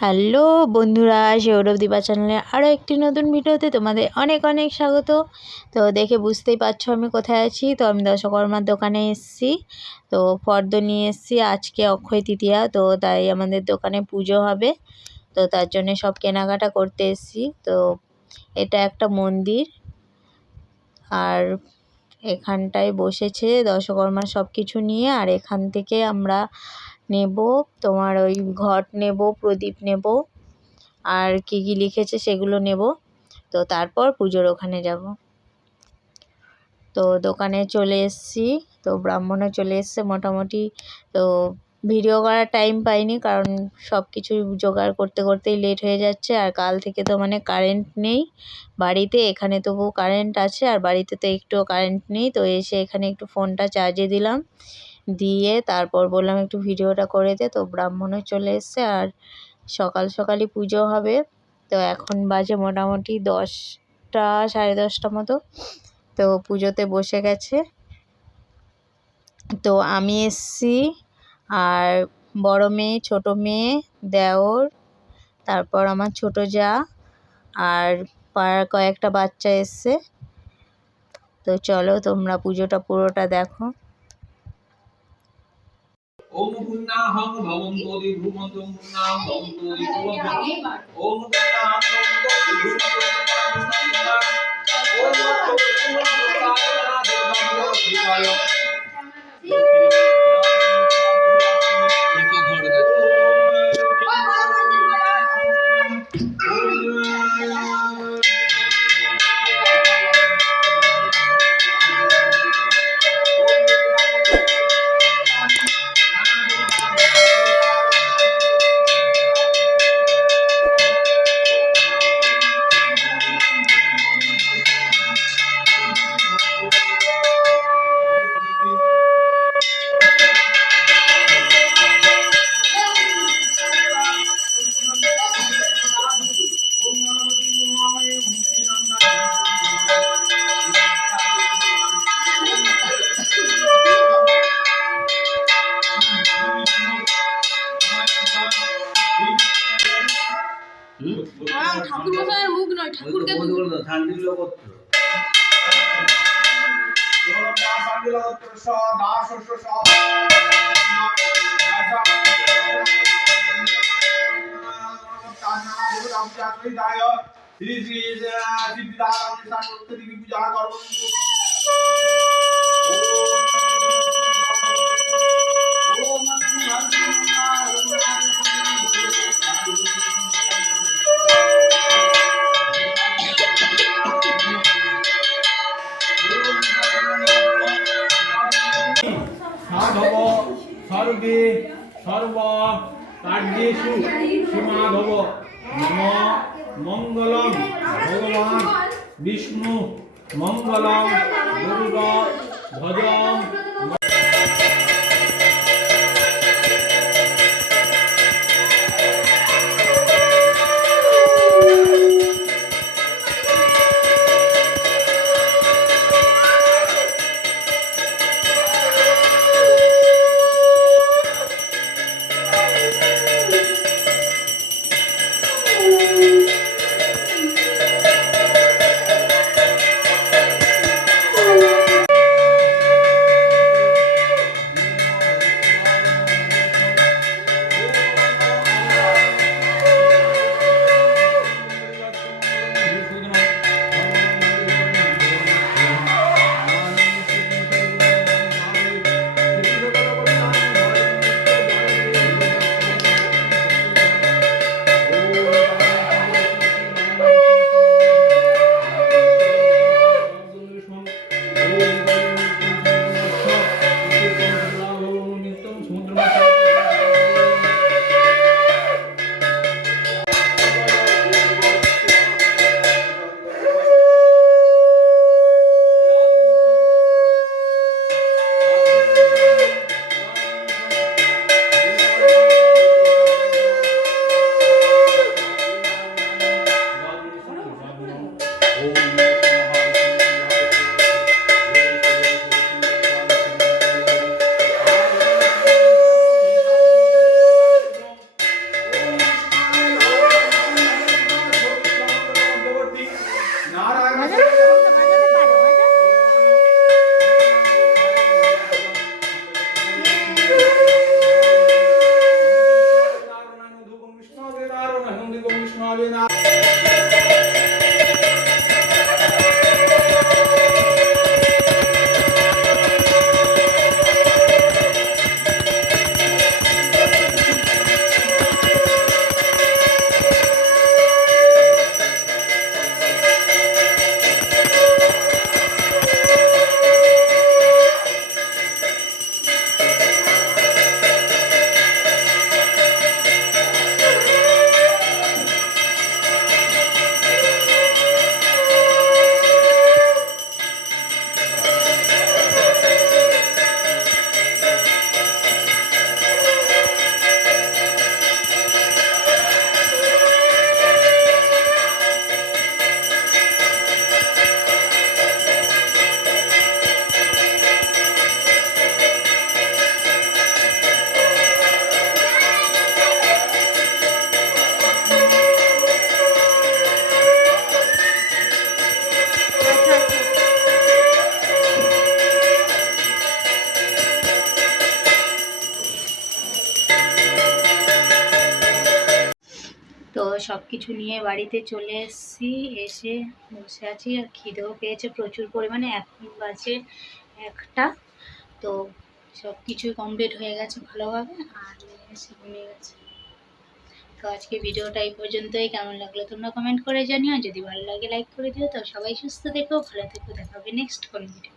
Hello বন্ধুরা, সৌরভ দীপা চ্যানেলে আরও একটি নতুন ভিডিওতে তোমাদের অনেক অনেক স্বাগত। তো দেখে বুঝতেই পারছো আমি কোথায় আছি। তো আমি দশকর্মার দোকানে এসেছি। তো ফর্দ নিয়ে এসেছি, আজকে অক্ষয় তৃতীয়া, তো তাই আমাদের দোকানে পুজো হবে। তো তার জন্যে সব কেনাকাটা করতে এসেছি। তো এটা একটা মন্দির, আর এখানটায় বসেছে দশকর্মার সব কিছু নিয়ে। আর এখান থেকে আমরা নেব তোমার ওই ঘট নেব, প্রদীপ নেব, আর কি কি লিখেছে সেগুলো নেব। তো তারপর পুজোর ওখানে যাব। তো দোকানে চলে এসেছি, তো ব্রাহ্মণও চলে এসছে মোটামুটি। তো ভিডিও করার টাইম পাইনি, কারণ সব কিছু জোগাড় করতে করতেই লেট হয়ে যাচ্ছে। আর কাল থেকে তো মানে কারেন্ট নেই বাড়িতে, এখানে তবু কারেন্ট আছে, আর বাড়িতে তো একটুও কারেন্ট নেই। তো এসে এখানে একটু ফোনটা চার্জে দিলাম, দিয়ে তারপর বললাম একটু ভিডিওটা করে দে। তো ব্রাহ্মণও চলে এসছে, আর সকাল সকালই পুজো হবে। তো এখন বাজে মোটামুটি 10টা, 10:30 মতো। তো পুজোতে বসে গেছে। তো আমি এসছি, আর বড় মেয়ে, ছোট মেয়ে, দেওর, তারপর আমার ছোট যা, আর পাড়ার কয়েকটা বাচ্চা এসছে। তো চলো তোমরা পুজোটা পুরোটা দেখো। ओम पुण्णाहं भवन्तोदि भूमन्तं पुण्णां भवन्तोदि भूमन्तं ओम पुण्णाहं भवन्तोदि भूमन्तं ओम पुण्णाहं ঠাকুর মশাইয়ের মুখ নয়, ঠাকুরকে বলতে শান্তিগুলো করতে শ্রী শ্রী সিদ্ধিদাতা পূজা করব। সাধব সর্বে সর্ব কার্যেষু সীমাধব নম মঙ্গলং ভগবান বিষ্ণু মঙ্গলং গরুড় ধ্বজং। সব কিছু নিয়ে বাড়িতে চলে এসেছি, এসে বসে আছি আর খিদেও পেয়েছে প্রচুর পরিমাণে। এখন বাজে 1টা। তো সব কিছুই কমপ্লিট হয়ে গেছে ভালোভাবে, আর এসে ঘুমিয়ে গেছে। তো আজকে ভিডিওটা এই পর্যন্তই। কেমন লাগলো তোমরা কমেন্ট করে জানিও, যদি ভালো লাগে লাইক করে দিও। তো সবাই সুস্থ থেকো, ভালো থেকো, দেখা হবে নেক্সট কোনো ভিডিও।